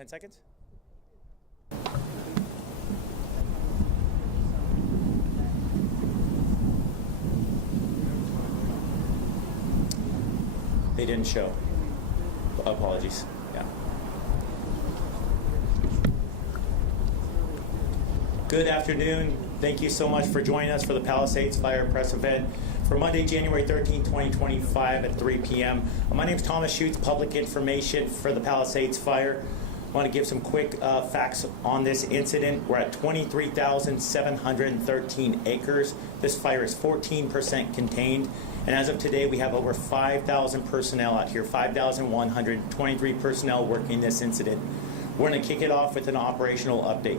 10 seconds. They didn't show. Apologies. Yeah. Good afternoon. Thank you so much for joining us for the Palisades Fire press event for Monday, January 13, 2025 at 3 p.m. My name is Thomas Schutz, Public Information for the Palisades Fire. I want to give some quick facts on this incident. We're at 23,713 acres. This fire is 14% contained. And as of today, we have over 5,000 personnel out here, 5,123 personnel working this incident. We're going to kick it off with an operational update.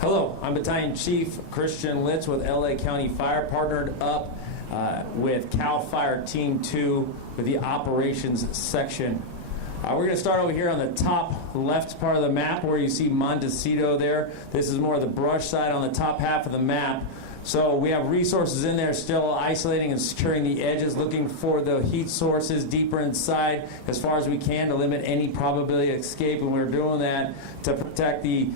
Hello, I'm Battalion Chief Christian Litz with LA County Fire, partnered up with CAL FIRE Team 2 with the operations section. We're going to start over here on the top left part of the map where you see Montecito there. This is more of the brush side on the top half of the map. So we have resources in there still isolating and securing the edges, looking for the heat sources deeper inside as far as we can to limit any probability of escape. And we're doing that to protect the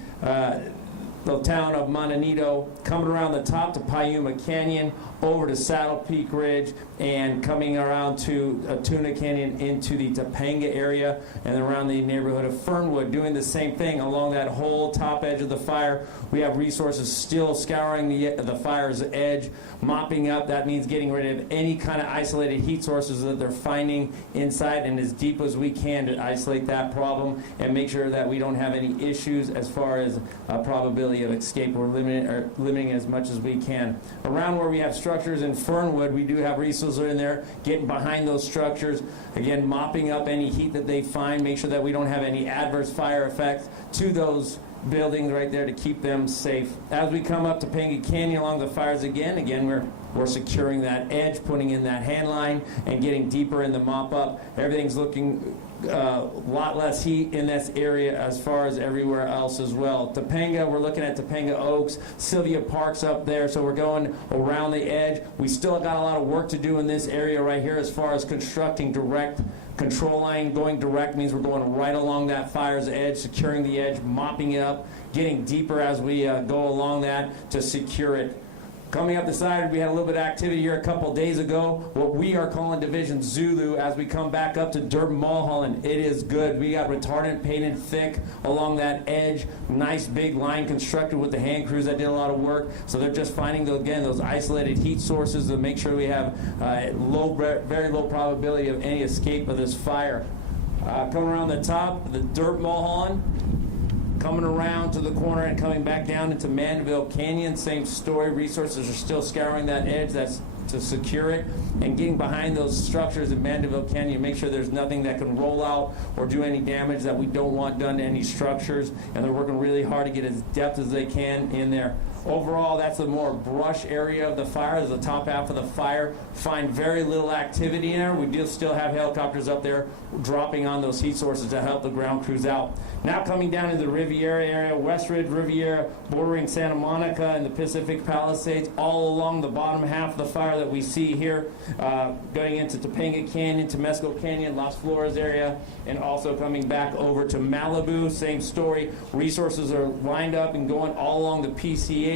town of Montecito, coming around the top to Piuma Canyon, over to Saddle Peak Ridge, and coming around to Tuna Canyon into the Topanga area, and then around the neighborhood of Fernwood, doing the same thing along that whole top edge of the fire. We have resources still scouring the fire's edge, mopping up. That means getting rid of any kind of isolated heat sources that they're finding inside, and as deep as we can to isolate that problem and make sure that we don't have any issues as far as probability of escape. We're limiting as much as we can. Around where we have structures in Fernwood, we do have resources in there, getting behind those structures, again, mopping up any heat that they find, make sure that we don't have any adverse fire effects to those buildings right there to keep them safe. As we come up to Topanga Canyon along the fires again, we're securing that edge, putting in that hand line, and getting deeper in the mop up. Everything's looking a lot less heat in this area as far as everywhere else as well. Topanga, we're looking at Topanga Oaks, Sylvia Park's up there, so we're going around the edge. We still got a lot of work to do in this area right here as far as constructing direct control line. Going direct means we're going right along that fire's edge, securing the edge, mopping it up, getting deeper as we go along that to secure it. Coming up the side, we had a little bit of activity here a couple days ago, what we are calling Division Zulu, as we come back up to Durban Mulholland. It is good. We got retardant painted thick along that edge, nice big line constructed with the hand crews that did a lot of work. So they're just finding, those isolated heat sources to make sure we have very low probability of any escape of this fire. Coming around the top, the Durban Mulholland, coming around to the corner and coming back down into Mandeville Canyon, same story. Resources are still scouring that edge. That's to secure it, and getting behind those structures in Mandeville Canyon, make sure there's nothing that can roll out or do any damage that we don't want done to any structures. And they're working really hard to get as depth as they can in there. Overall, that's the more brush area of the fire. As the top half of the fire, find very little activity in there. We do still have helicopters up there dropping on those heat sources to help the ground crews out. Now coming down into the Riviera area, West Ridge Riviera, bordering Santa Monica and the Pacific Palisades, all along the bottom half of the fire that we see here, going into Topanga Canyon, Temescal Canyon, Las Flores area, and also coming back over to Malibu, same story. Resources are lined up and going all along the PCH,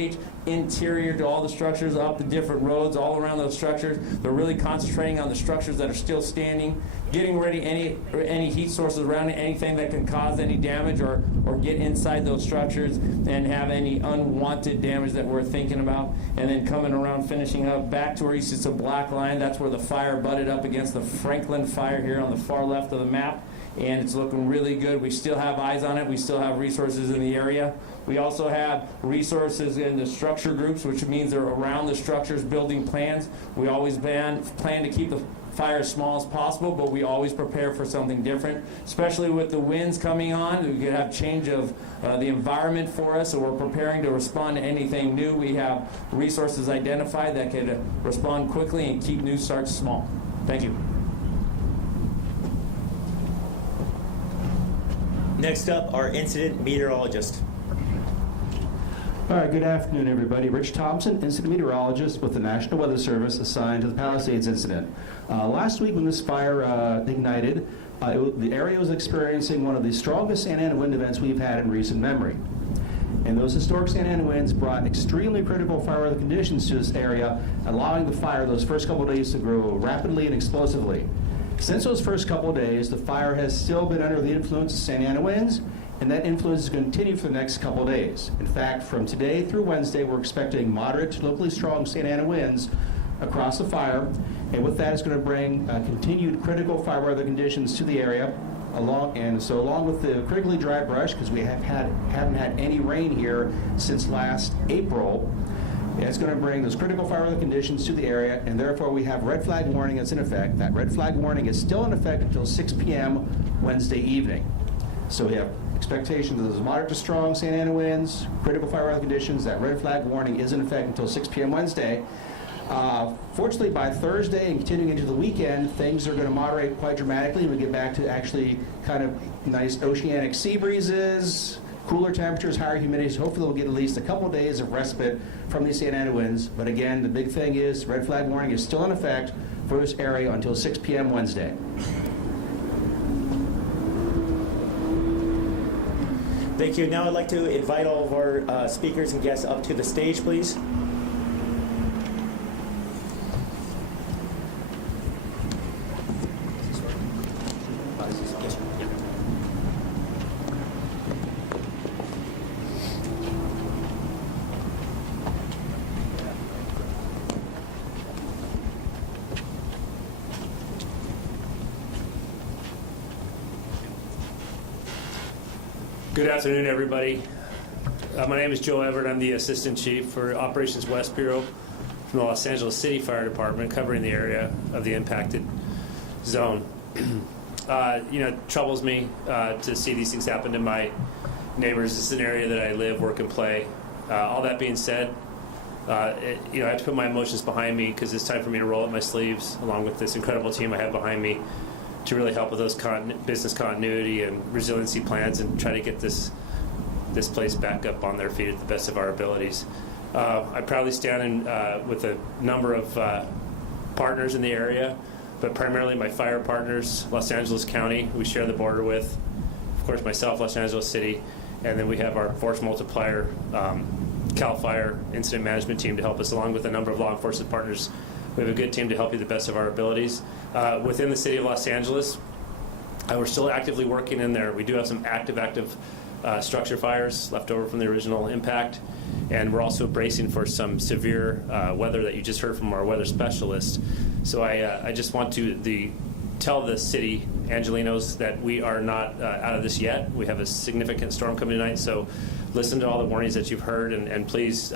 interior to all the structures, up the different roads, all around those structures. They're really concentrating on the structures that are still standing, getting ready any heat sources around it, anything that can cause any damage or get inside those structures and have any unwanted damage that we're thinking about. And then coming around, finishing up back to where you see the black line, that's where the fire butted up against the Franklin fire here on the far left of the map. And it's looking really good. We still have eyes on it. We still have resources in the area. We also have resources in the structure groups, which means they're around the structures building plans. We always plan to keep the fire as small as possible, but we always prepare for something different, especially with the winds coming on. We could have change of the environment for us, so we're preparing to respond to anything new. We have resources identified that could respond quickly and keep new starts small. Thank you. Next up, our incident meteorologist. All right, good afternoon, everybody. Rich Thompson, incident meteorologist with the National Weather Service assigned to the Palisades incident. Last week when this fire ignited, the area was experiencing one of the strongest Santa Ana wind events we've had in recent memory. And those historic Santa Ana winds brought extremely critical fire weather conditions to this area, allowing the fire those first couple of days to grow rapidly and explosively. Since those first couple of days, the fire has still been under the influence of Santa Ana winds, and that influence is going to continue for the next couple of days. In fact, from today through Wednesday, we're expecting moderate to locally strong Santa Ana winds across the fire, and with that, it's going to bring continued critical fire weather conditions to the area. Along with the critically dry brush, because we haven't had any rain here since last April, it's going to bring those critical fire weather conditions to the area, and therefore we have red flag warning that's in effect. That red flag warning is still in effect until 6 p.m. Wednesday evening. So we have expectations of those moderate to strong Santa Ana winds, critical fire weather conditions. That red flag warning is in effect until 6 p.m. Wednesday. Fortunately, by Thursday and continuing into the weekend, things are going to moderate quite dramatically. We get back to actually kind of nice oceanic sea breezes, cooler temperatures, higher humidity. So hopefully we'll get at least a couple days of respite from these Santa Ana winds. But again, the big thing is red flag warning is still in effect for this area until 6 p.m. Wednesday. Thank you. Now I'd like to invite all of our speakers and guests up to the stage, please. Good afternoon, everybody. My name is Joe Everett. I'm the Assistant Chief for Operations West Bureau from the Los Angeles City Fire Department, covering the area of the impacted zone. It troubles me to see these things happen to my neighbors. This is an area that I live, work, and play. All that being said, I have to put my emotions behind me because it's time for me to roll up my sleeves, along with this incredible team I have behind me, to really help with those business continuity and resiliency plans and try to get this place back up on their feet at the best of our abilities. I proudly stand with a number of partners in the area, but primarily my fire partners, Los Angeles County, we share the border with, of course myself, Los Angeles City, and then we have our force multiplier, CAL FIRE incident management team to help us, along with a number of law enforcement partners. We have a good team to help you the best of our abilities. Within the city of Los Angeles, we're still actively working in there. We do have some active structure fires left over from the original impact, and we're also bracing for some severe weather that you just heard from our weather specialist. So I just want to tell the city Angelinos that we are not out of this yet. We have a significant storm coming tonight, so listen to all the warnings that you've heard, and please,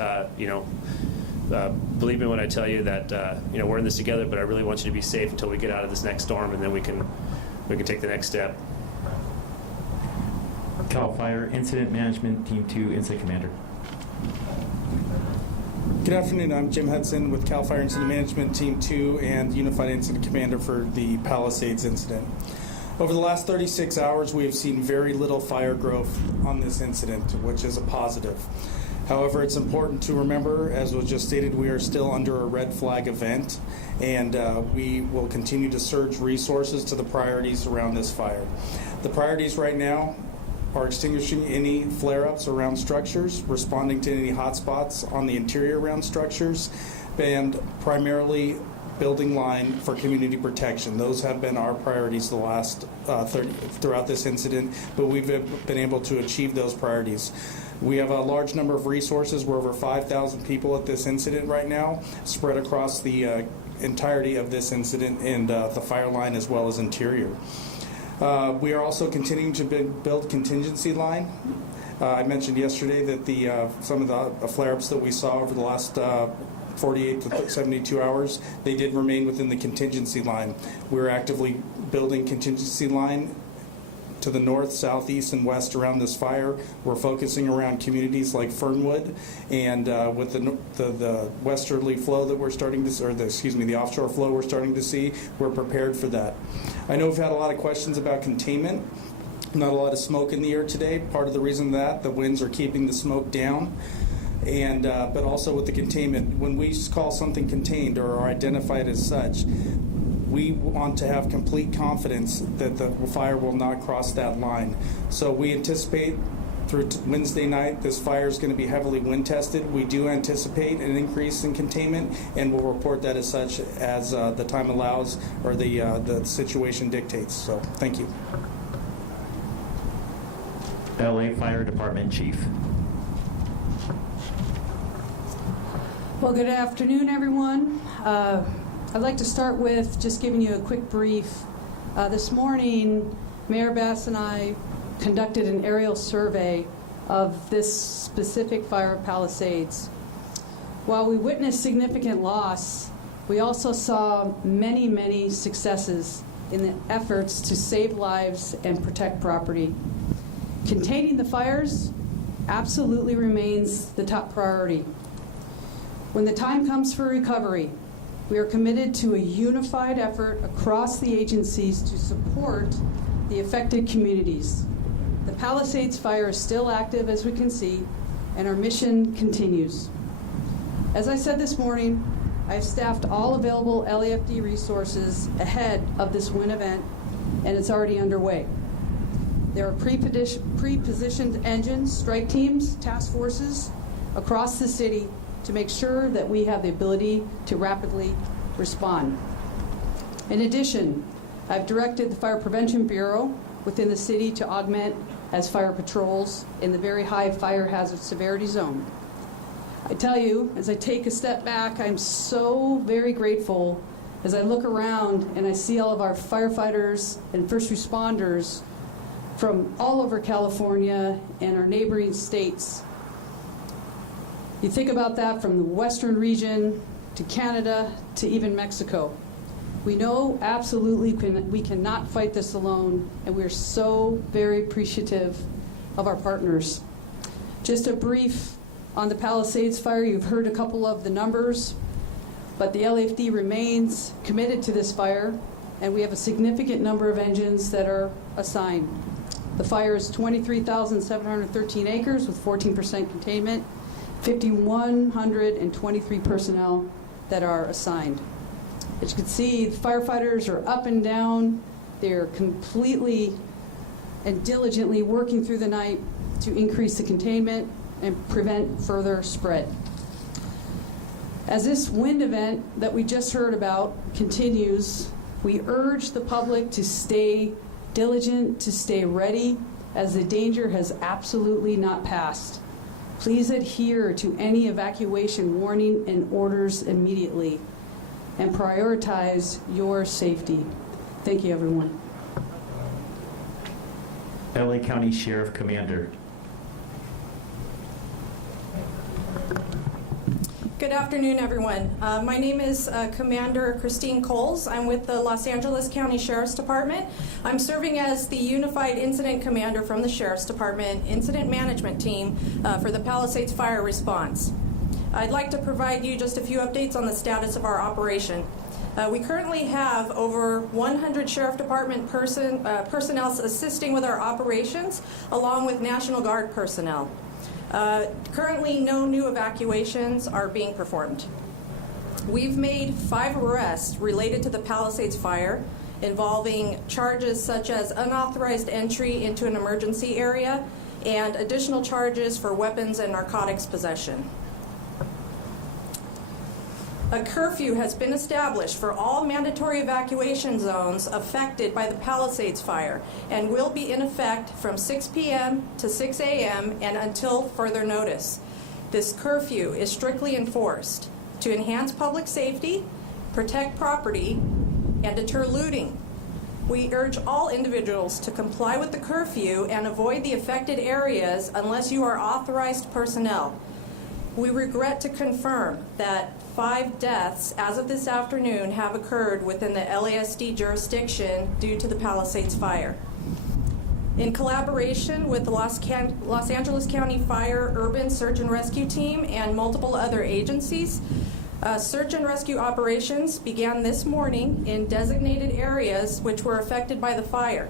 believe me when I tell you that we're in this together, but I really want you to be safe until we get out of this next storm, and then we can take the next step. CAL FIRE Incident Management Team 2 Incident Commander. Good afternoon. I'm Jim Hudson with CAL FIRE Incident Management Team 2 and Unified Incident Commander for the Palisades incident. Over the last 36 hours, we have seen very little fire growth on this incident, which is a positive. However, it's important to remember, as was just stated, we are still under a red flag event, and we will continue to surge resources to the priorities around this fire. The priorities right now are extinguishing any flare-ups around structures, responding to any hotspots on the interior around structures, and primarily building line for community protection. Those have been our priorities the last throughout this incident, but we've been able to achieve those priorities. We have a large number of resources. We're over 5,000 people at this incident right now, spread across the entirety of this incident and the fire line as well as interior. We are also continuing to build contingency line. I mentioned yesterday that some of the flare-ups that we saw over the last 48 to 72 hours, they did remain within the contingency line. We're actively building contingency line to the north, south, east, and west around this fire. We're focusing around communities like Fernwood, and with the westerly flow that we're starting to, the offshore flow we're starting to see, we're prepared for that. I know we've had a lot of questions about containment. Not a lot of smoke in the air today. Part of the reason that the winds are keeping the smoke down. and but also with the containment. When we call something contained or identify it as such, we want to have complete confidence that the fire will not cross that line. So we anticipate through Wednesday night, this fire is going to be heavily wind tested. We do anticipate an increase in containment, and we'll report that as such as the time allows or the situation dictates. So thank you. LA Fire Department Chief. Well, good afternoon, everyone. I'd like to start with just giving you a quick brief. This morning, Mayor Bass and I conducted an aerial survey of this specific fire at Palisades. While we witnessed significant loss, we also saw many, many successes in the efforts to save lives and protect property. Containing the fires absolutely remains the top priority. When the time comes for recovery, we are committed to a unified effort across the agencies to support the affected communities. The Palisades Fire is still active, as we can see, and our mission continues. As I said this morning, I've staffed all available LAFD resources ahead of this wind event, and it's already underway. There are pre-positioned engines, strike teams, task forces across the city to make sure that we have the ability to rapidly respond. In addition, I've directed the Fire Prevention Bureau within the city to augment as fire patrols in the very high fire hazard severity zone. I tell you, as I take a step back, I'm so very grateful as I look around and I see all of our firefighters and first responders from all over California and our neighboring states. You think about that from the western region to Canada to even Mexico. We know absolutely we cannot fight this alone, and we're so very appreciative of our partners. Just a brief on the Palisades Fire. You've heard a couple of the numbers, but the LAFD remains committed to this fire, and we have a significant number of engines that are assigned. The fire is 23,713 acres with 14% containment, 5,123 personnel that are assigned. As you can see, the firefighters are up and down. They're completely and diligently working through the night to increase the containment and prevent further spread. As this wind event that we just heard about continues, we urge the public to stay diligent, to stay ready, as the danger has absolutely not passed. Please adhere to any evacuation warning and orders immediately, and prioritize your safety. Thank you, everyone. LA County Sheriff Commander. Good afternoon, everyone. My name is Commander Christine Coles. I'm with the Los Angeles County Sheriff's Department. I'm serving as the Unified Incident Commander from the Sheriff's Department Incident Management Team for the Palisades Fire Response. I'd like to provide you just a few updates on the status of our operation. We currently have over 100 Sheriff Department personnel assisting with our operations, along with National Guard personnel. Currently, no new evacuations are being performed. We've made 5 arrests related to the Palisades Fire, involving charges such as unauthorized entry into an emergency area and additional charges for weapons and narcotics possession. A curfew has been established for all mandatory evacuation zones affected by the Palisades Fire and will be in effect from 6 p.m. to 6 a.m. and until further notice. This curfew is strictly enforced to enhance public safety, protect property, and deter looting. We urge all individuals to comply with the curfew and avoid the affected areas unless you are authorized personnel. We regret to confirm that 5 deaths as of this afternoon have occurred within the LASD jurisdiction due to the Palisades Fire. In collaboration with the Los Angeles County Fire Urban Search and Rescue Team and multiple other agencies, search and rescue operations began this morning in designated areas which were affected by the fire.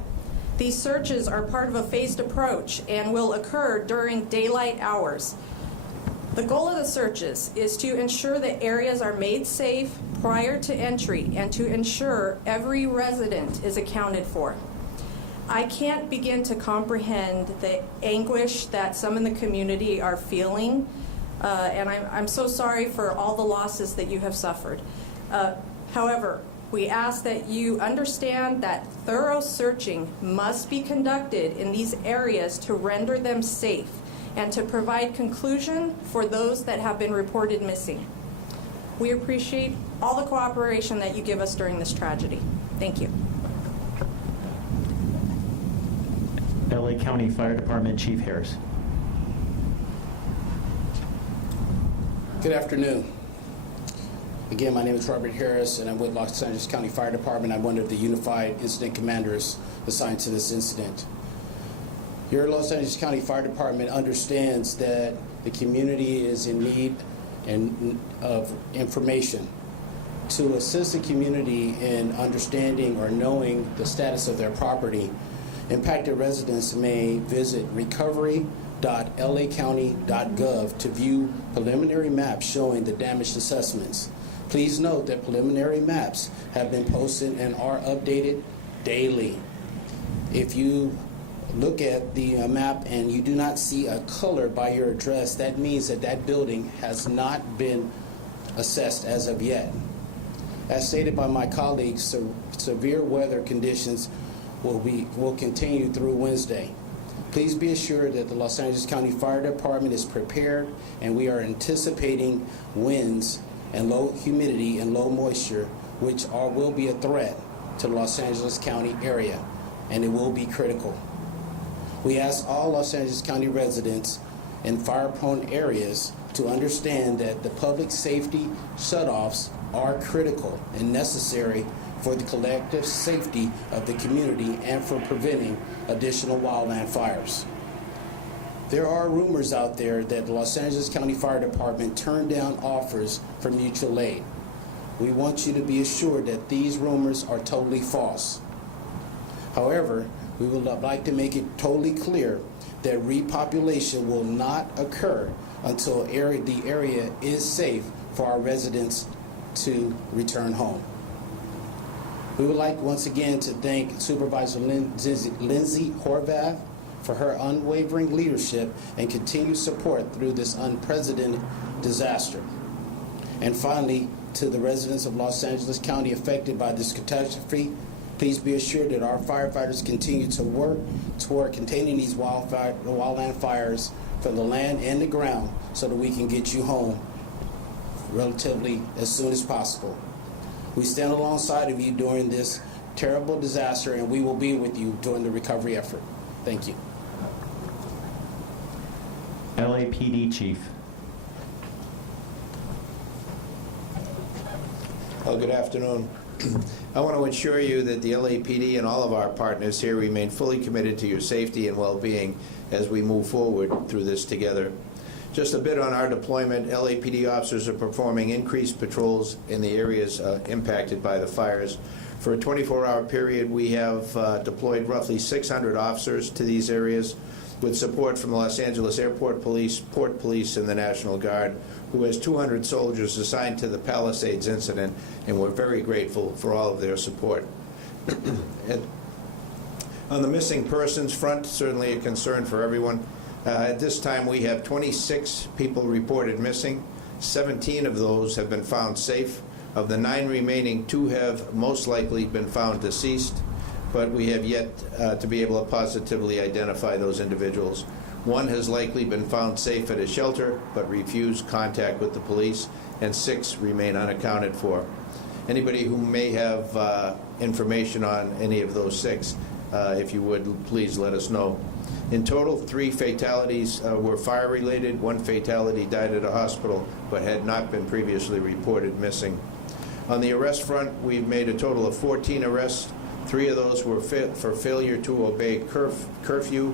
These searches are part of a phased approach and will occur during daylight hours. The goal of the searches is to ensure that areas are made safe prior to entry and to ensure every resident is accounted for. I can't begin to comprehend the anguish that some in the community are feeling, and I'm so sorry for all the losses that you have suffered. However, we ask that you understand that thorough searching must be conducted in these areas to render them safe and to provide conclusion for those that have been reported missing. We appreciate all the cooperation that you give us during this tragedy. Thank you. LA County Fire Department Chief Harris. Good afternoon. Again, my name is Robert Harris, and I'm with Los Angeles County Fire Department. I'm one of the Unified Incident Commanders assigned to this incident. Your Los Angeles County Fire Department understands that the community is in need of information. To assist the community in understanding or knowing the status of their property, impacted residents may visit recovery.lacounty.gov to view preliminary maps showing the damage assessments. Please note that preliminary maps have been posted and are updated daily. If you look at the map and you do not see a color by your address, that means that that building has not been assessed as of yet. As stated by my colleagues, severe weather conditions will continue through Wednesday. Please be assured that the Los Angeles County Fire Department is prepared, and we are anticipating winds and low humidity and low moisture, which will be a threat to the Los Angeles County area, and it will be critical. We ask all Los Angeles County residents in fire-prone areas to understand that the public safety shutoffs are critical and necessary for the collective safety of the community and for preventing additional wildland fires. There are rumors out there that the Los Angeles County Fire Department turned down offers for mutual aid. We want you to be assured that these rumors are totally false. However, we would like to make it totally clear that repopulation will not occur until the area is safe for our residents to return home. We would like once again to thank Supervisor Lindsay Horvath for her unwavering leadership and continued support through this unprecedented disaster. And finally, to the residents of Los Angeles County affected by this catastrophe, please be assured that our firefighters continue to work toward containing these wildland fires from the land and the ground so that we can get you home relatively as soon as possible. We stand alongside of you during this terrible disaster, and we will be with you during the recovery effort. Thank you. LAPD Chief. Well, good afternoon. I want to assure you that the LAPD and all of our partners here remain fully committed to your safety and well-being as we move forward through this together. Just a bit on our deployment, LAPD officers are performing increased patrols in the areas impacted by the fires. For a 24-hour period, we have deployed roughly 600 officers to these areas with support from the Los Angeles Airport Police, Port Police, and the National Guard, who has 200 soldiers assigned to the Palisades incident, and we're very grateful for all of their support. On the missing persons front, certainly a concern for everyone. At this time, we have 26 people reported missing. 17 of those have been found safe. Of the 9 remaining, 2 have most likely been found deceased, but we have yet to be able to positively identify those individuals. 1 has likely been found safe at a shelter, but refused contact with the police, and 6 remain unaccounted for. Anybody who may have information on any of those 6, if you would, please let us know. In total, 3 fatalities were fire-related. 1 fatality died at a hospital, but had not been previously reported missing. On the arrest front, we've made a total of 14 arrests. 3 of those were for failure to obey curfew,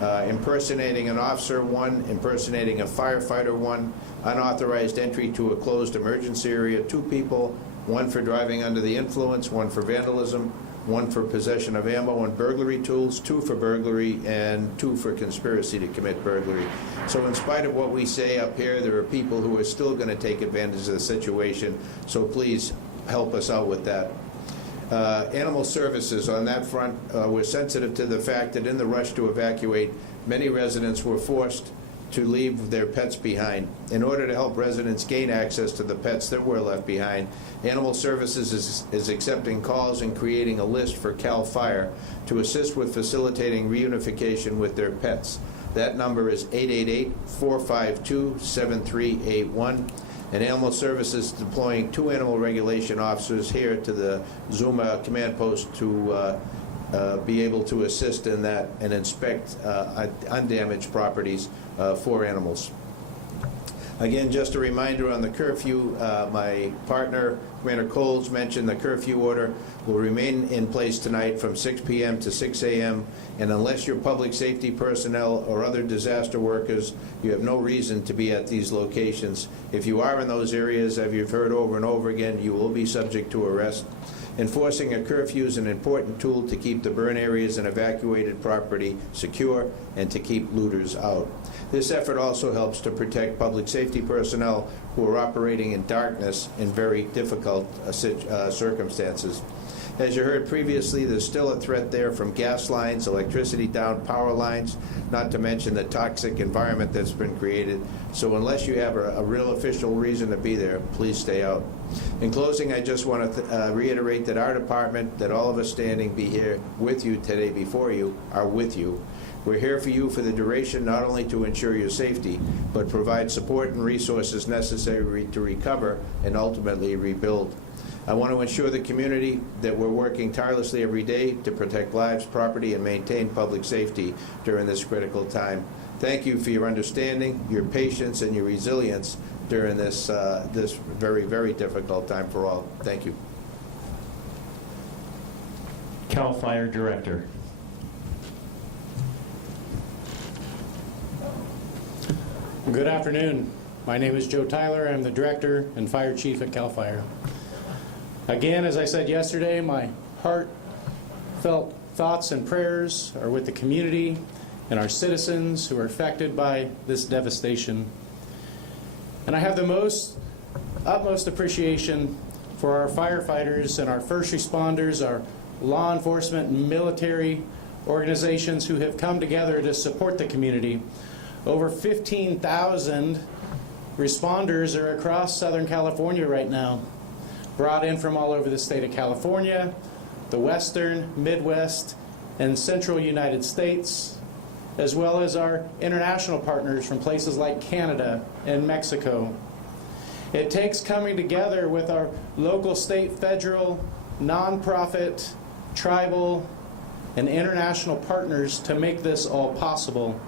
impersonating an officer 1, impersonating a firefighter 1, unauthorized entry to a closed emergency area 2 people, 1 for driving under the influence, 1 for vandalism, 1 for possession of ammo and burglary tools, 2 for burglary, and 2 for conspiracy to commit burglary. So in spite of what we say up here, there are people who are still going to take advantage of the situation, so please help us out with that. Animal services, on that front, we're sensitive to the fact that in the rush to evacuate, many residents were forced to leave their pets behind. In order to help residents gain access to the pets that were left behind, Animal Services is accepting calls and creating a list for CAL FIRE to assist with facilitating reunification with their pets. That number is 888-452-7381. And Animal Services is deploying 2 animal regulation officers here to the Zuma command post to be able to assist in that and inspect undamaged properties for animals. Again, just a reminder on the curfew, my partner, Commander Coles, mentioned the curfew order will remain in place tonight from 6 p.m. to 6 a.m., and unless you're public safety personnel or other disaster workers, you have no reason to be at these locations. If you are in those areas, as you've heard over and over again, you will be subject to arrest. Enforcing a curfew is an important tool to keep the burn areas and evacuated property secure and to keep looters out. This effort also helps to protect public safety personnel who are operating in darkness in very difficult circumstances. As you heard previously, there's still a threat there from gas lines, electricity down, power lines, not to mention the toxic environment that's been created. So unless you have a real official reason to be there, please stay out. In closing, I just want to reiterate that our department, that all of us standing be here with you today before you, are with you. We're here for you for the duration, not only to ensure your safety, but provide support and resources necessary to recover and ultimately rebuild. I want to ensure the community that we're working tirelessly every day to protect lives, property, and maintain public safety during this critical time. Thank you for your understanding, your patience, and your resilience during this this very, very difficult time for all. Thank you. CAL FIRE Director. Good afternoon. My name is Joe Tyler. I'm the Director and Fire Chief at CAL FIRE. Again, as I said yesterday, my heartfelt thoughts and prayers are with the community and our citizens who are affected by this devastation. And I have the utmost appreciation for our firefighters and our first responders, our law enforcement and military organizations who have come together to support the community. Over 15,000 responders are across Southern California right now, brought in from all over the state of California, the Western, Midwest, and Central United States, as well as our international partners from places like Canada and Mexico. It takes coming together with our local, state, federal, nonprofit, tribal, and international partners to make this all possible.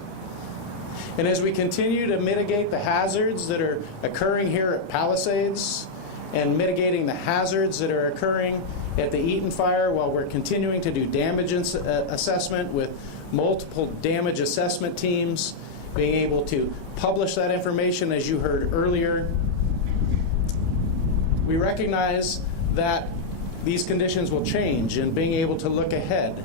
And as we continue to mitigate the hazards that are occurring here at Palisades and mitigating the hazards that are occurring at the Eaton Fire while we're continuing to do damage assessment with multiple damage assessment teams, being able to publish that information as you heard earlier, we recognize that these conditions will change and being able to look ahead.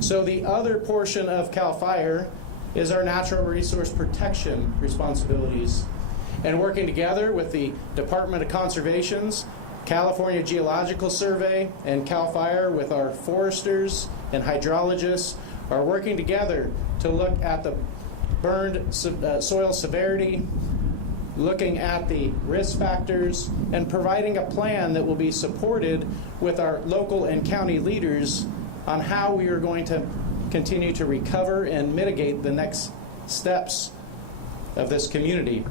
So the other portion of CAL FIRE is our natural resource protection responsibilities. And working together with the Department of Conservation's California Geological Survey and CAL FIRE with our foresters and hydrologists are working together to look at the burned soil severity, looking at the risk factors, and providing a plan that will be supported with our local and county leaders on how we are going to continue to recover and mitigate the next steps of this community.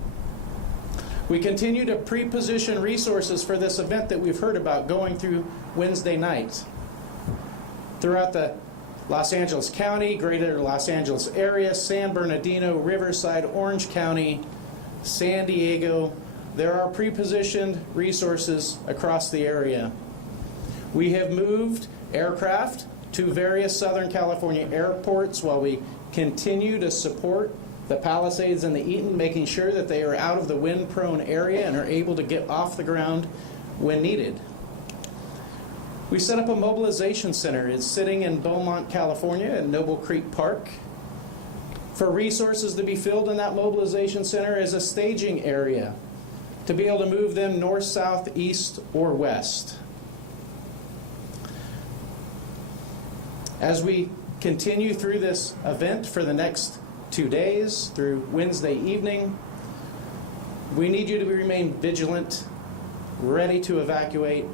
We continue to pre-position resources for this event that we've heard about going through Wednesday night. Throughout the Los Angeles County, greater Los Angeles area, San Bernardino, Riverside, Orange County, San Diego, there are pre-positioned resources across the area. We have moved aircraft to various Southern California airports while we continue to support the Palisades and the Eaton, making sure that they are out of the wind-prone area and are able to get off the ground when needed. We set up a mobilization center. It's sitting in Beaumont, California at Noble Creek Park. For resources to be filled in that mobilization center is a staging area to be able to move them north, south, east, or west. As we continue through this event for the next 2 days through Wednesday evening, we need you to remain vigilant, ready to evacuate,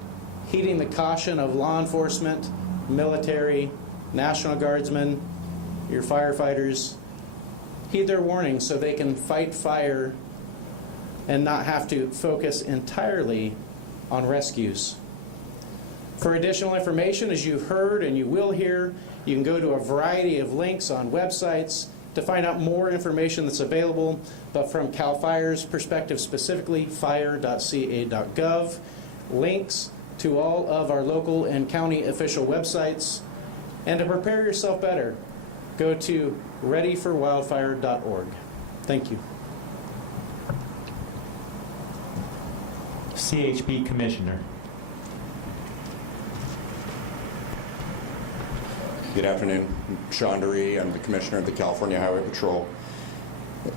heeding the caution of law enforcement, military, National Guardsmen, your firefighters. Heed their warnings so they can fight fire and not have to focus entirely on rescues. For additional information, as you've heard and you will hear, you can go to a variety of links on websites to find out more information that's available, but from CAL FIRE's perspective specifically, fire.ca.gov, links to all of our local and county official websites. And to prepare yourself better, go to readyforwildfire.org. Thank you. CHP Commissioner. Good afternoon. I'm Sean DeRee. I'm the Commissioner of the California Highway Patrol.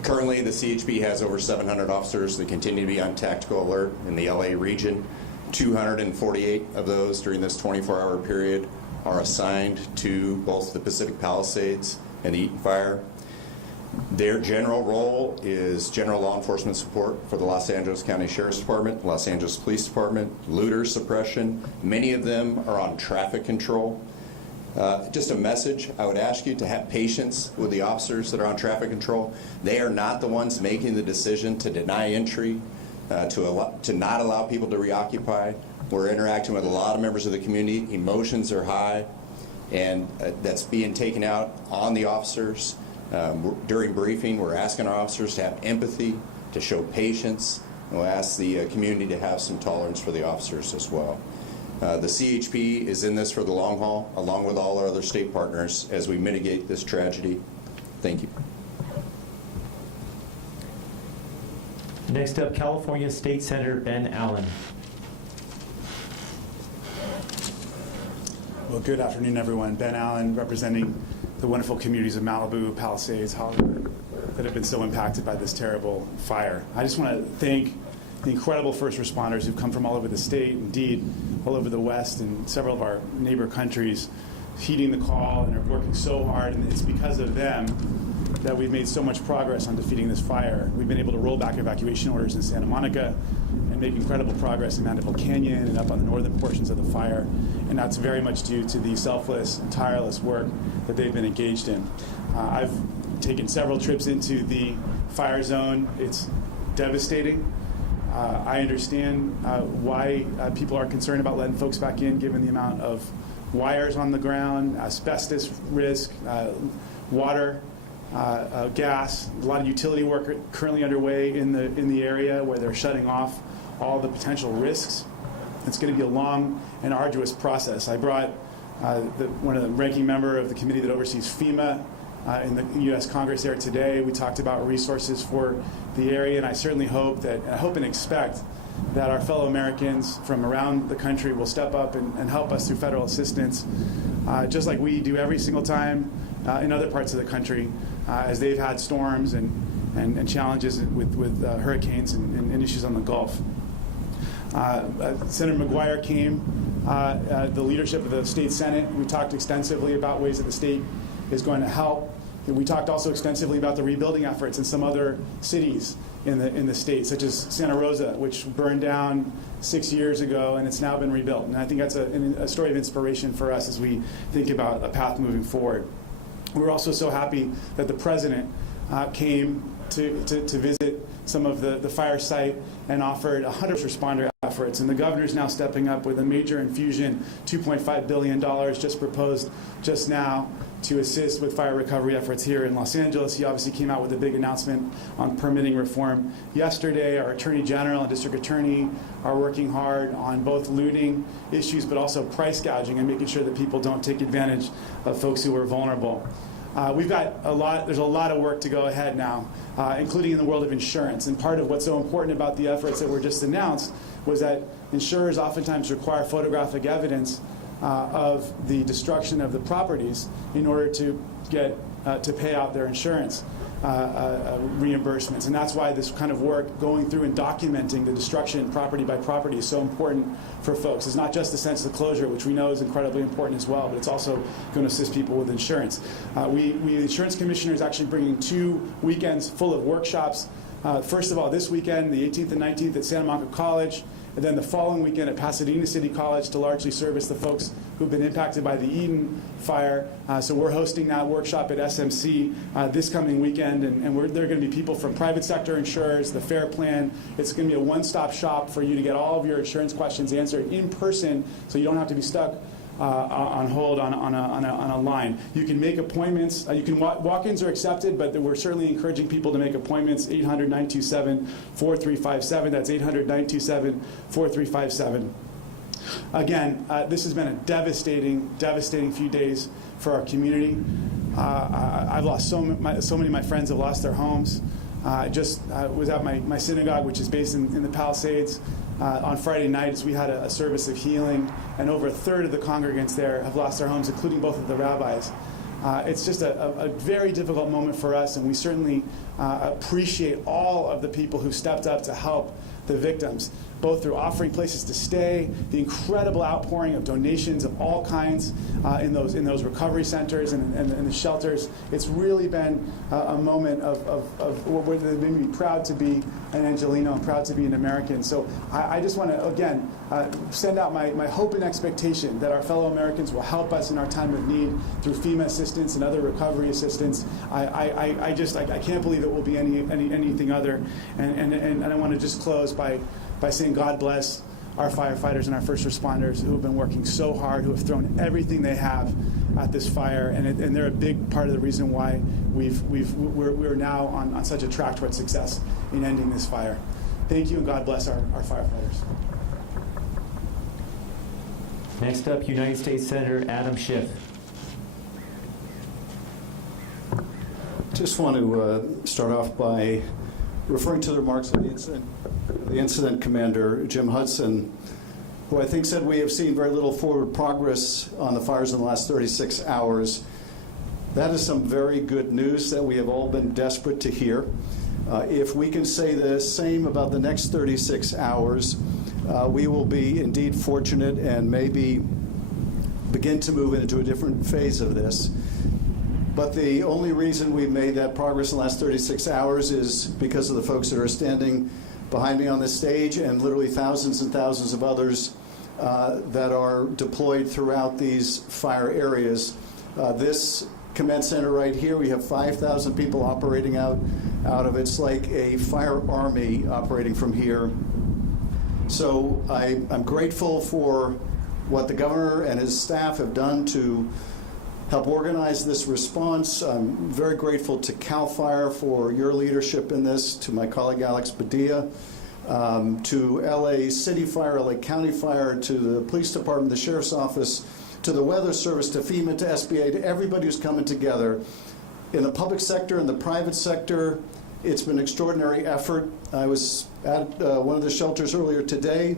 Currently, the CHP has over 700 officers that continue to be on tactical alert in the LA region. 248 of those during this 24-hour period are assigned to both the Pacific Palisades and the Eaton Fire. Their general role is general law enforcement support for the Los Angeles County Sheriff's Department, Los Angeles Police Department, looter suppression. Many of them are on traffic control. Just a message, I would ask you to have patience with the officers that are on traffic control. They are not the ones making the decision to deny entry, to not allow people to reoccupy. We're interacting with a lot of members of the community. Emotions are high, and that's being taken out on the officers. During briefing, we're asking our officers to have empathy, to show patience, and we'll ask the community to have some tolerance for the officers as well. The CHP is in this for the long haul, along with all our other state partners, as we mitigate this tragedy. Thank you. Next up, California State Senator Ben Allen. Well, good afternoon, everyone. Ben Allen, representing the wonderful communities of Malibu, Palisades, Hollywood, that have been so impacted by this terrible fire. I just want to thank the incredible first responders who've come from all over the state, indeed all over the West and several of our neighbor countries, heeding the call and are working so hard. And it's because of them that we've made so much progress on defeating this fire. We've been able to roll back evacuation orders in Santa Monica and make incredible progress in Mandeville Canyon and up on the northern portions of the fire. And that's very much due to the selfless and tireless work that they've been engaged in. I've taken several trips into the fire zone. It's devastating. I understand why people are concerned about letting folks back in, given the amount of wires on the ground, asbestos risk, water, gas. A lot of utility work currently underway in the area where they're shutting off all the potential risks. It's going to be a long and arduous process. I brought one of the ranking member of the committee that oversees FEMA in the U.S. Congress there today. We talked about resources for the area, and I certainly hope and expect that our fellow Americans from around the country will step up and help us through federal assistance, just like we do every single time in other parts of the country, as they've had storms and challenges with hurricanes and issues on the Gulf. Senator McGuire came, the leadership of the state Senate. We talked extensively about ways that the state is going to help. We talked also extensively about the rebuilding efforts in some other cities in the state, such as Santa Rosa, which burned down 6 years ago, and it's now been rebuilt. And I think that's a story of inspiration for us as we think about a path moving forward. We're also so happy that the president came to visit some of the fire site and offered 100 responder efforts. And the governor's now stepping up with a major infusion, $2.5 billion just proposed just now to assist with fire recovery efforts here in Los Angeles. He obviously came out with a big announcement on permitting reform yesterday. Our Attorney General and District Attorney are working hard on both looting issues but also price gouging and making sure that people don't take advantage of folks who are vulnerable. We've got there's a lot of work to go ahead now, including in the world of insurance. And part of what's so important about the efforts that were just announced was that insurers oftentimes require photographic evidence of the destruction of the properties in order to get to pay out their insurance reimbursements. And that's why this kind of work, going through and documenting the destruction property by property, is so important for folks. It's not just the sense of closure, which we know is incredibly important as well, but it's also going to assist people with insurance. We the insurance commissioner, is actually bringing 2 weekends full of workshops. First of all, this weekend, the 18th and 19th at Santa Monica College, and then the following weekend at Pasadena City College to largely service the folks who've been impacted by the Eden fire. So we're hosting that workshop at SMC this coming weekend, and there are going to be people from private sector insurers, the FAIR Plan. It's going to be a one-stop shop for you to get all of your insurance questions answered in person, so you don't have to be stuck on hold on a line. You can make appointments. You can walk-ins are accepted, but we're certainly encouraging people to make appointments. 800-927-4357. That's 800-927-4357. Again, this has been a devastating few days for our community. I've lost so many of my friends have lost their homes. I was at my synagogue, which is based in the Palisades. On Friday nights, we had a service of healing, and over a third of the congregants there have lost their homes, including both of the rabbis. It's just a very difficult moment for us, and we certainly appreciate all of the people who stepped up to help the victims, both through offering places to stay, the incredible outpouring of donations of all kinds in those recovery centers and the shelters. It's really been a moment of what made me proud to be an Angelino and proud to be an American. So I just want to, again, send out my hope and expectation that our fellow Americans will help us in our time of need through FEMA assistance and other recovery assistance. I can't believe it will be anything other. And I want to just close by saying God bless our firefighters and our first responders who have been working so hard, who have thrown everything they have at this fire, and they're a big part of the reason why we're now on such a track toward success in ending this fire. Thank you, and God bless our firefighters. Next up, United States Senator Adam Schiff. Just want to start off by referring to the remarks of the incident commander, Jim Hudson, who I think said we have seen very little forward progress on the fires in the last 36 hours. That is some very good news that we have all been desperate to hear. If we can say the same about the next 36 hours, we will be indeed fortunate and maybe begin to move into a different phase of this. But the only reason we've made that progress in the last 36 hours is because of the folks that are standing behind me on this stage and literally thousands and thousands of others that are deployed throughout these fire areas. This command center right here, we have 5,000 people operating out of it. It's like a fire army operating from here. So I'm grateful for what the governor and his staff have done to help organize this response. I'm very grateful to CAL FIRE for your leadership in this, to my colleague Alex Padilla, to LA City Fire, LA County Fire, to the police department, the sheriff's office, to the weather service, to FEMA, to SBA, to everybody who's coming together. In the public sector and the private sector, it's been an extraordinary effort. I was at one of the shelters earlier today,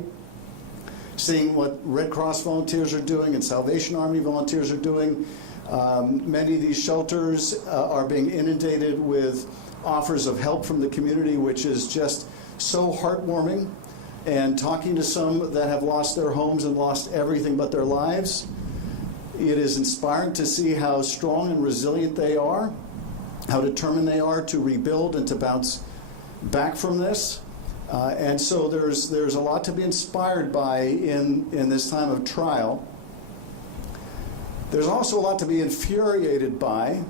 seeing what Red Cross volunteers are doing and Salvation Army volunteers are doing. Many of these shelters are being inundated with offers of help from the community, which is just so heartwarming. And talking to some that have lost their homes and lost everything but their lives, it is inspiring to see how strong and resilient they are, how determined they are to rebuild and to bounce back from this. And so there's a lot to be inspired by in this time of trial. There's also a lot to be infuriated by,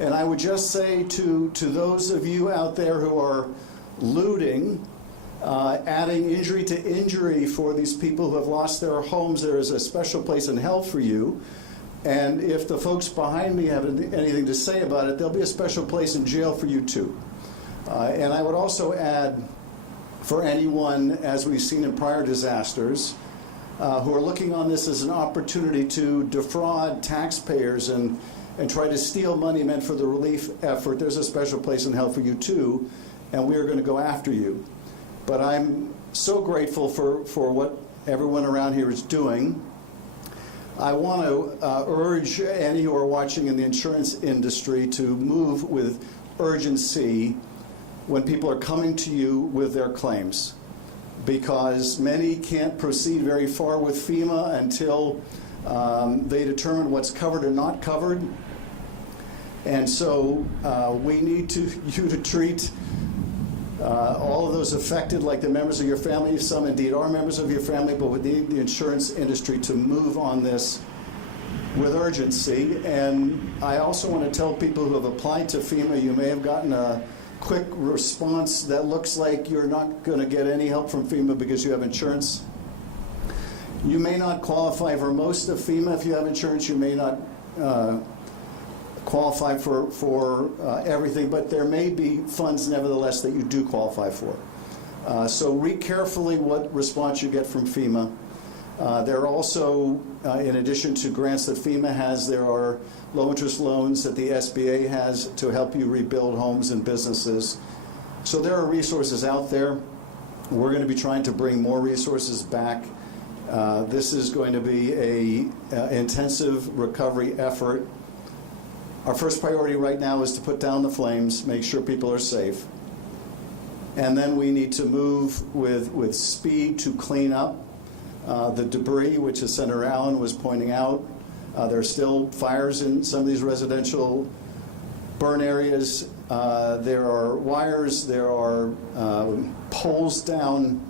and I would just say to those of you out there who are looting, adding injury to injury for these people who have lost their homes, there is a special place in hell for you. And if the folks behind me have anything to say about it, there'll be a special place in jail for you too. And I would also add, for anyone, as we've seen in prior disasters, who are looking on this as an opportunity to defraud taxpayers and try to steal money meant for the relief effort, there's a special place in hell for you too, and we are going to go after you. But I'm so grateful for what everyone around here is doing. I want to urge any who are watching in the insurance industry to move with urgency when people are coming to you with their claims, because many can't proceed very far with FEMA until they determine what's covered or not covered. And so we need you to treat all of those affected like the members of your family. Some indeed are members of your family, but we need the insurance industry to move on this with urgency. And I also want to tell people who have applied to FEMA, you may have gotten a quick response that looks like you're not going to get any help from FEMA because you have insurance. You may not qualify for most of FEMA. If you have insurance, you may not qualify for everything, but there may be funds nevertheless that you do qualify for. So read carefully what response you get from FEMA. There are also, in addition to grants that FEMA has, there are low-interest loans that the SBA has to help you rebuild homes and businesses. So there are resources out there. We're going to be trying to bring more resources back. This is going to be an intensive recovery effort. Our first priority right now is to put down the flames, make sure people are safe. And then we need to move with speed to clean up the debris, which, as Senator Allen was pointing out, there are still fires in some of these residential burn areas. There are wires, there are poles down.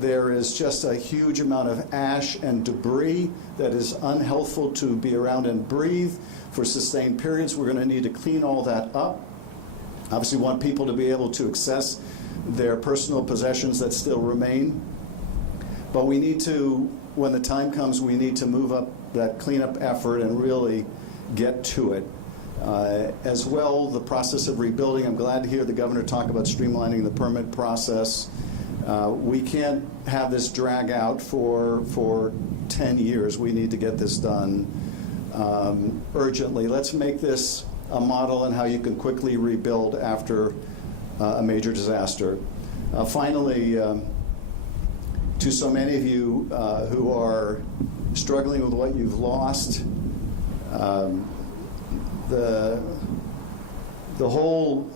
There is just a huge amount of ash and debris that is unhealthful to be around and breathe for sustained periods. We're going to need to clean all that up. Obviously, we want people to be able to access their personal possessions that still remain. But we need to, when the time comes, we need to move up that cleanup effort and really get to it. As well, the process of rebuilding, I'm glad to hear the governor talk about streamlining the permit process. We can't have this drag out for 10 years. We need to get this done urgently. Let's make this a model on how you can quickly rebuild after a major disaster. Finally, to so many of you who are struggling with what you've lost, the whole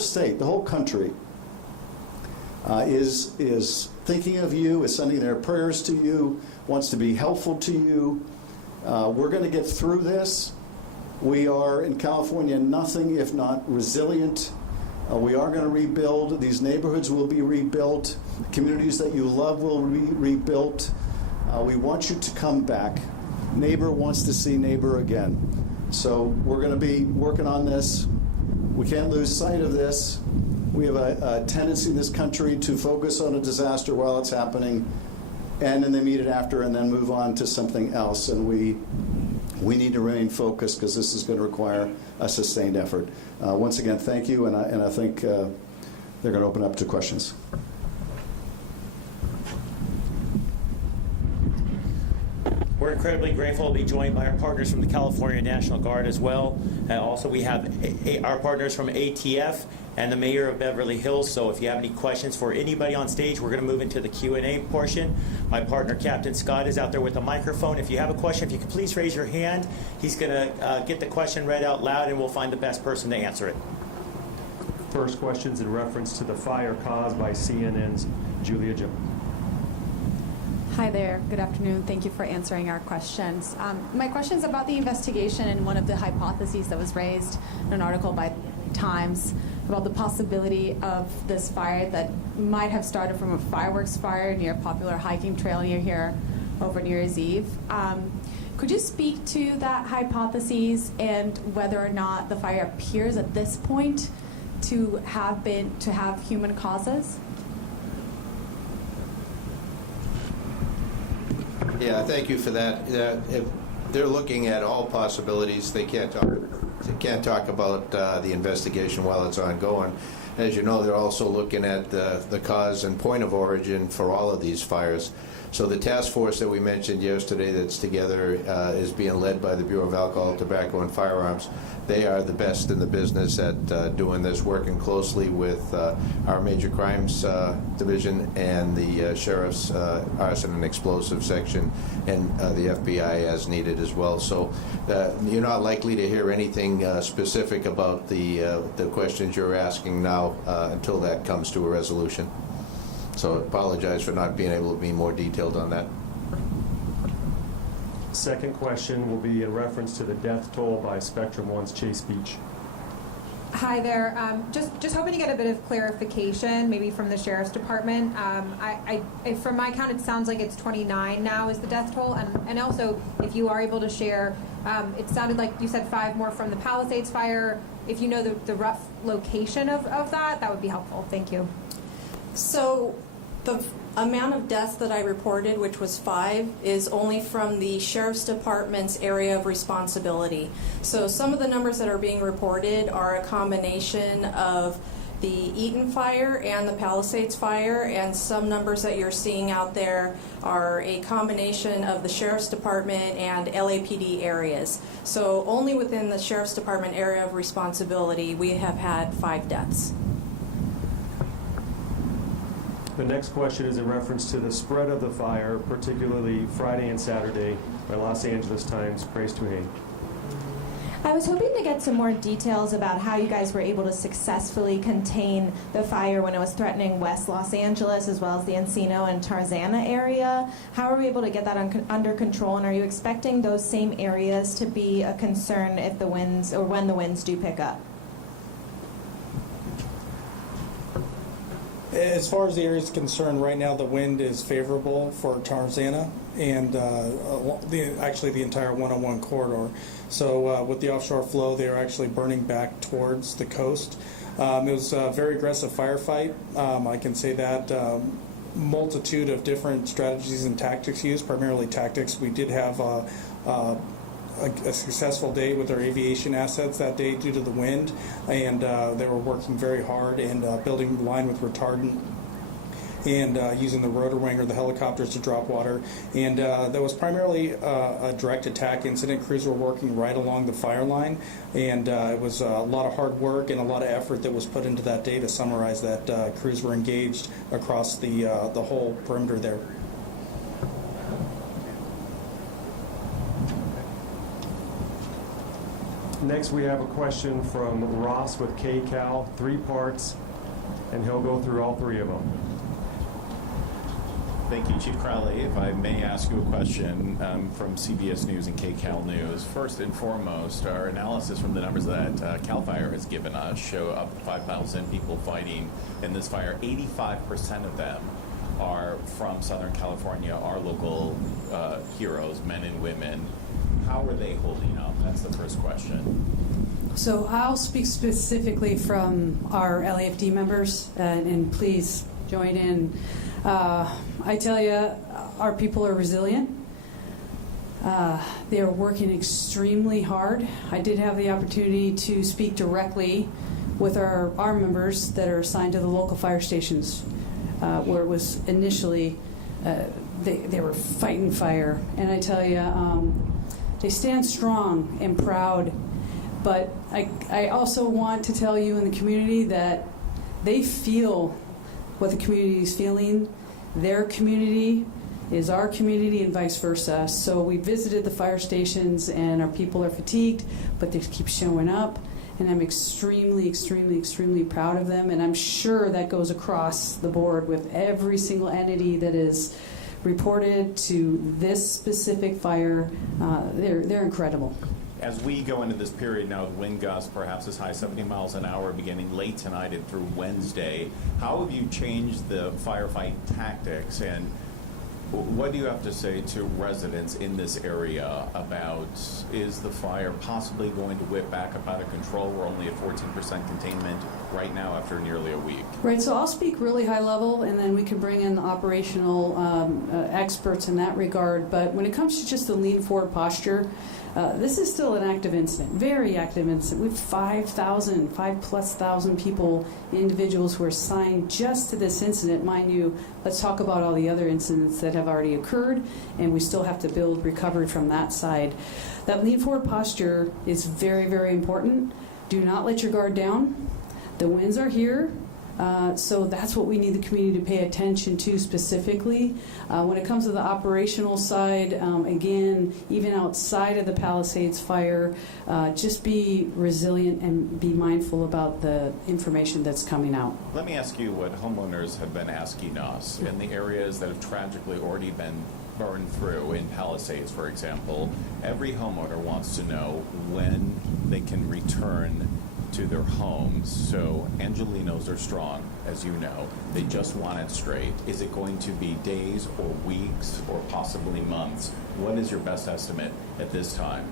state, the whole country is thinking of you, is sending their prayers to you, wants to be helpful to you. We're going to get through this. We are, in California, nothing if not resilient. We are going to rebuild. These neighborhoods will be rebuilt. Communities that you love will be rebuilt. We want you to come back. Neighbor wants to see neighbor again. So we're going to be working on this. We can't lose sight of this. We have a tendency in this country to focus on a disaster while it's happening and then they meet it after and then move on to something else. And we need to remain focused because this is going to require a sustained effort. Once again, thank you, and I think they're going to open up to questions. We're incredibly grateful to be joined by our partners from the California National Guard as well. Also, we have our partners from ATF and the Mayor of Beverly Hills. So if you have any questions for anybody on stage, we're going to move into the Q&A portion. My partner, Captain Scott, is out there with a microphone. If you have a question, if you could please raise your hand. He's going to get the question read out loud, and we'll find the best person to answer it. First question's in reference to the fire caused by CNN's Julia Jones. Hi there. Good afternoon. Thank you for answering our questions. My question is about the investigation and one of the hypotheses that was raised in an article by Times about the possibility of this fire that might have started from a fireworks fire near a popular hiking trail near here over New Year's Eve. Could you speak to that hypothesis and whether or not the fire appears at this point to have human causes? Yeah, thank you for that. If they're looking at all possibilities. They can't talk about the investigation while it's ongoing. As you know, they're also looking at the cause and point of origin for all of these fires. So the task force that we mentioned yesterday that's together is being led by the Bureau of Alcohol, Tobacco, and Firearms. They are the best in the business at doing this, working closely with our Major Crimes Division and the Sheriff's Arson and Explosive Section and the FBI as needed as well. So you're not likely to hear anything specific about the questions you're asking now until that comes to a resolution. So I apologize for not being able to be more detailed on that. Second question will be in reference to the death toll by Spectrum 1's Chase Beach. Hi there. Just hoping to get a bit of clarification, maybe from the Sheriff's Department. From my count, it sounds like it's 29 now is the death toll. And also, if you are able to share, it sounded like you said 5 more from the Palisades Fire. If you know the rough location of that would be helpful. Thank you. So the amount of deaths that I reported, which was 5, is only from the Sheriff's Department's area of responsibility. So some of the numbers that are being reported are a combination of the Eaton Fire and the Palisades Fire, and some numbers that you're seeing out there are a combination of the Sheriff's Department and LAPD areas. So only within the Sheriff's Department area of responsibility we have had 5 deaths. The next question is in reference to the spread of the fire, particularly Friday and Saturday by Los Angeles Times. Praise to Haig. I was hoping to get some more details about how you guys were able to successfully contain the fire when it was threatening West Los Angeles as well as the Encino and Tarzana area. How are we able to get that under control, and are you expecting those same areas to be a concern if the winds or when the winds do pick up? As far as the area is concerned, right now the wind is favorable for Tarzana and actually the entire 101 corridor. So with the offshore flow, they are actually burning back towards the coast. It was a very aggressive firefight. I can say that. Multitude of different strategies and tactics used, primarily tactics. We did have a successful day with our aviation assets that day due to the wind, and they were working very hard and building the line with retardant and using the rotor wing or the helicopters to drop water. And that was primarily a direct attack incident. Crews were working right along the fire line, and it was a lot of hard work and a lot of effort that was put into that day. To summarize that, crews were engaged across the whole perimeter there. Next, we have a question from Ross with KCAL, 3 parts, and he'll go through all 3 of them. Thank you, Chief Crowley. If I may ask you a question from CBS News and KCAL News. First and foremost, our analysis from the numbers that CAL FIRE has given us show up to 5,000 people fighting in this fire. 85% of them are from Southern California, our local heroes, men and women. How are they holding up? That's the first question. So I'll speak specifically from our LAFD members, and please join in. I tell you, our people are resilient. They are working extremely hard. I did have the opportunity to speak directly with our members that are assigned to the local fire stations, where it was initially, they were fighting fire. And I tell you, they stand strong and proud, but I also want to tell you in the community that they feel what the community is feeling. Their community is our community and vice versa. So we visited the fire stations, and our people are fatigued, but they keep showing up, and I'm extremely, extremely, extremely proud of them, and I'm sure that goes across the board with every single entity that is reported to this specific fire. They're incredible. As we go into this period now with wind gusts perhaps as high as 70 miles an hour beginning late tonight and through Wednesday, how have you changed the firefight tactics, and what do you have to say to residents in this area about, is the fire possibly going to whip back up out of control? We're only at 14% containment right now after nearly a week. Right, so I'll speak really high level, and then we can bring in the operational experts in that regard. But when it comes to just the lean forward posture, this is still an active incident, very active incident. We have 5,000 people, individuals who are assigned just to this incident. Mind you, let's talk about all the other incidents that that have already occurred, and we still have to build recovery from that side. That lean forward posture is very, very important. Do not let your guard down. The winds are here. So that's what we need the community to pay attention to specifically. When it comes to the operational side, again, even outside of the Palisades Fire, just be resilient and be mindful about the information that's coming out. Let me ask you what homeowners have been asking us in the areas that have tragically already been burned through. In Palisades, for example, every homeowner wants to know when they can return to their homes. So Angelinos are strong, as you know. They just want it straight. Is it going to be days or weeks or possibly months? What is your best estimate at this time?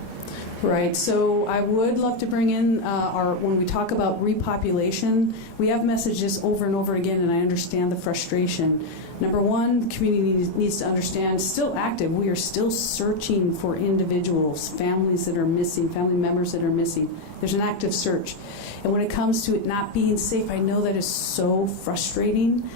Right, so I would love to bring in when we talk about repopulation, we have messages over and over again, and I understand the frustration. Number one, the community needs to understand, still active, we are still searching for individuals, families that are missing, family members that are missing. There's an active search. And when it comes to it not being safe, I know that is so frustrating.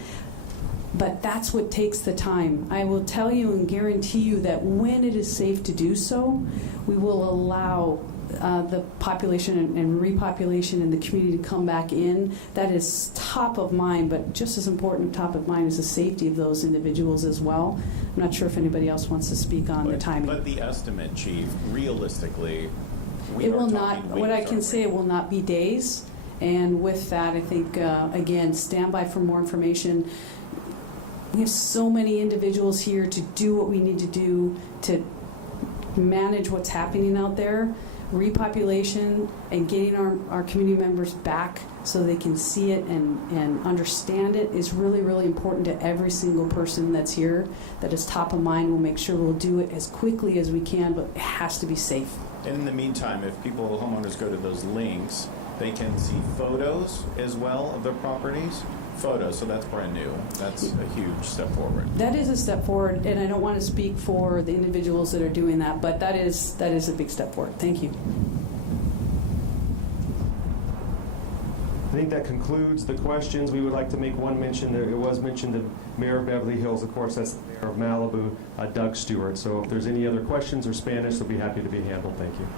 But that's what takes the time. I will tell you and guarantee you that when it is safe to do so, we will allow the population and repopulation in the community to come back in. That is top of mind, but just as important, top of mind is the safety of those individuals as well. I'm not sure if anybody else wants to speak on the timing. But the estimate, Chief, realistically, it will not, what I can say, it will not be days. And with that, I think, again, stand by for more information. We have so many individuals here to do what we need to do to manage what's happening out there. Repopulation and getting our community members back so they can see it and understand it is really, really important to every single person that's here. That is top of mind. We'll make sure we'll do it as quickly as we can, but it has to be safe. And in the meantime, if homeowners go to those links, they can see photos as well of their properties. Photos, so that's brand new. That's a huge step forward. That is a step forward, and I don't want to speak for the individuals that are doing that, but that is a big step forward. Thank you. I think that concludes the questions. We would like to make one mention. It was mentioned the Mayor of Beverly Hills, of course, that's the Mayor of Malibu, Doug Stewart. So if there's any other questions or Spanish, they'll be happy to be handled. Thank you.